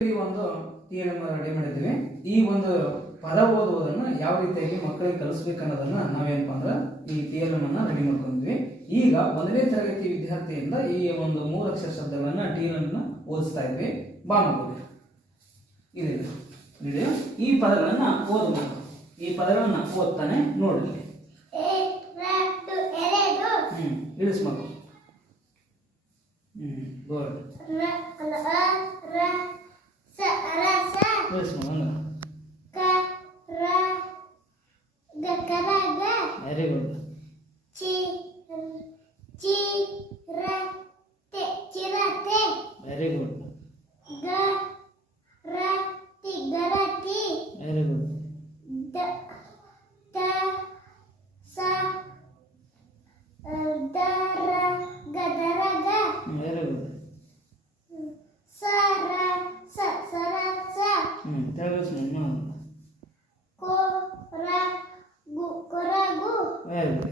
ಈ ಒಂದು ಏನನ್ನು ರೆಡಿ ಮಾಡಿದ್ದೀವಿ. ಈ ಒಂದು ಪದ ಓದುವುದನ್ನು ಯಾವ ರೀತಿಯಾಗಿ ಮಕ್ಕಳಿಗೆ ಕಲಿಸ್ಬೇಕು ಅನ್ನೋದನ್ನ ನಾವೇನಪ್ಪ ಅಂದ್ರೆ ಈ ಟಿಎಲ್ಎಂ ಅನ್ನು ರೆಡಿ ಮಾಡ್ಕೊಂಡಿದ್ವಿ. ಈಗ ಒಂದನೇ ತರಗತಿ ವಿದ್ಯಾರ್ಥಿಯಿಂದ ಈ ಒಂದು ಮೂರು ಅಕ್ಷರ ಶಬ್ದಗಳನ್ನ ಅನ್ನು ಓದಿಸ್ತಾ ಇದ್ವಿ. ಬಾ ಇದೆ ಈ ಪದಗಳನ್ನ ಓದಬಹುದು ಈ ಪದಗಳನ್ನ ಓದ್ತಾನೆ ಇಳಿಸ್ಬೇಕು ಹ್ಮ್. ಇಳಿಸ್ ಮಗು. ಹ್ಮ್. Wes mana? Kara Gakaraga. Very good. Ci Very good. Very good. Entramos no nome. Corago. Corago.